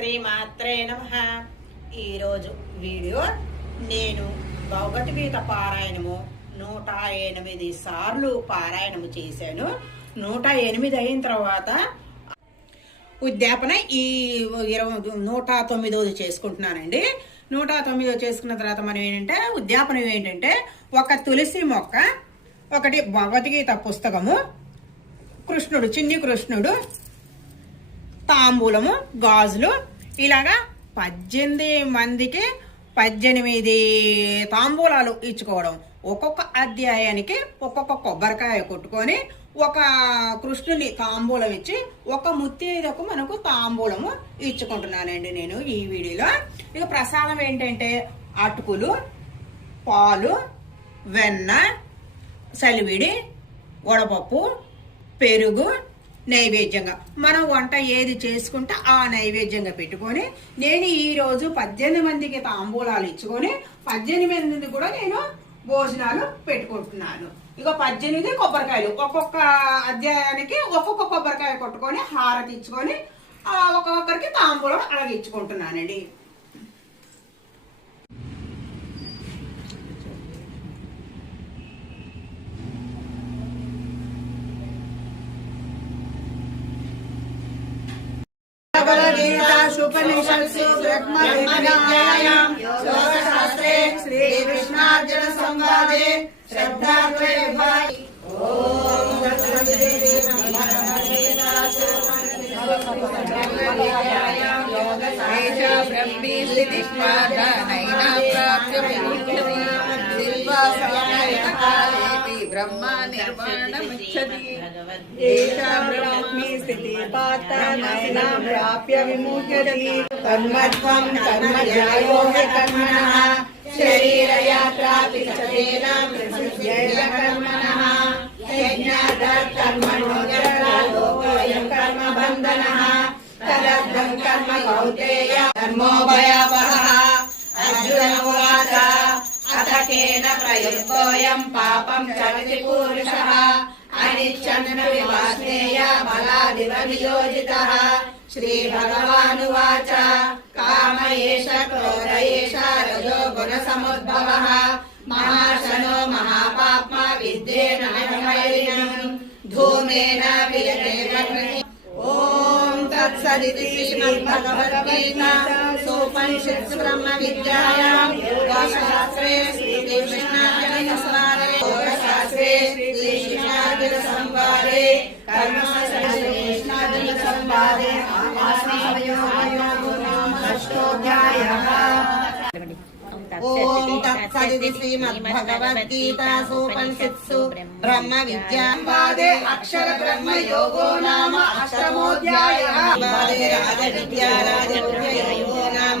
శ్రీమాత్రే నమ. ఈరోజు వీడియో నేను భగవద్గీత పారాయణము నూట ఎనిమిది సార్లు పారాయణము చేశాను. నూట ఎనిమిది అయిన తర్వాత ఉద్యాపన ఈ ఇరవై నూట తొమ్మిదోది చేసుకుంటున్నానండి. నూట తొమ్మిదో చేసుకున్న తర్వాత మనం ఏంటంటే ఉద్యాపనం ఏంటంటే ఒక తులసి మొక్క ఒకటి భగవద్గీత పుస్తకము కృష్ణుడు చిన్ని కృష్ణుడు తాంబూలము గాజులు. ఇలాగా పద్దెనిమిది మందికి పద్దెనిమిది తాంబూలాలు ఇచ్చుకోవడం. ఒక్కొక్క అధ్యాయానికి ఒక్కొక్క కొబ్బరికాయ కొట్టుకొని ఒక కృష్ణుని తాంబూలం ఇచ్చి ఒక ముత్తైదకు మనకు తాంబూలము ఇచ్చుకుంటున్నానండి నేను ఈ వీడియోలో. ఇక ప్రసాదం ఏంటంటే అటుకులు పాలు వెన్న సలివిడి వడపప్పు పెరుగు నైవేద్యంగా. మనం వంట ఏది చేసుకుంటే ఆ నైవేద్యంగా పెట్టుకొని నేను ఈరోజు పద్దెనిమిది మందికి తాంబూలాలు ఇచ్చుకొని పద్దెనిమిది మంది కూడా నేను భోజనాలు పెట్టుకుంటున్నాను. ఇక పద్దెనిమిది కొబ్బరికాయలు. ఒక్కొక్క అధ్యాయానికి ఒక్కొక్క కొబ్బరికాయ కొట్టుకొని హారతి ఇచ్చుకొని ఒక్కొక్కరికి తాంబూలం అలాగే ఇచ్చుకుంటున్నానండి. उपनिषत्सु ब्रह्मविद्यायाम् योगशास्त्रे श्रीकृष्णार्जुनसंवादे श्रद्धाद्वय विभागे ब्रह्मा निर्वाणमुच्छति एषा ब्रह्मी స్థితి పాత్రనైనా ప్రాప్య విముహ్యతి తన్మత్వం కర్మజాయో కర్మణః శరీరయాత్రాపి చ తేనాం ప్రసిద్ధ్యైవ కర్మణః యజ్ఞాదాత్ కర్మణో జరా లోకోయం కర్మ బంధనః తదర్థం కర్మ కౌతేయ కర్మో భయావహః అర్జున ఉవాచ అథ కేన ప్రయుక్తోయం आदिच्छन्न श्री बलादिव श्रीभगवानुवाच काम एष क्रोध एष रजो गुणसमुद्भवः। महाशनो महापाप्मा विद्येन धूमेन विजयेन ॐ तत्सदिति ब्रह्म सोपनिषत्सु योगशास्त्रे श्रीकृष्णाय ॐ तत्सदिति श्रीमद्भगवद्गीतासूपनिषत्सु ब्रह्म विद्याम्बादे अक्षरब्रह्म योगो नाम अष्टमोऽध्यायः। बादे राजविद्याराजयोगो नाम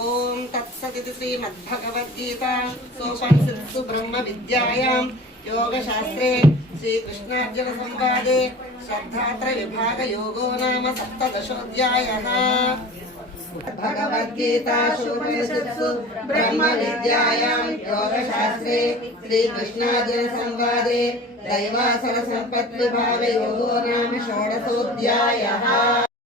ఓం తత్సదితి శ్రీమద్భగవద్గీత సోపనిషత్సు బ్రహ్మ విద్యాయాం యోగశాస్త్రే శ్రీకృష్ణార్జున సంవాదే శ్రద్ధాత్ర విభాగ యోగో నామ సప్తదశోధ్యాయ. भगवद्गीतासूपनिषत्सु ब्रह्मविद्यायां योगशास्त्रे श्रीकृष्णार्जुनसंवादे दैवासुरसम्पद्विभावयोगो नाम षोडशोऽध्यायः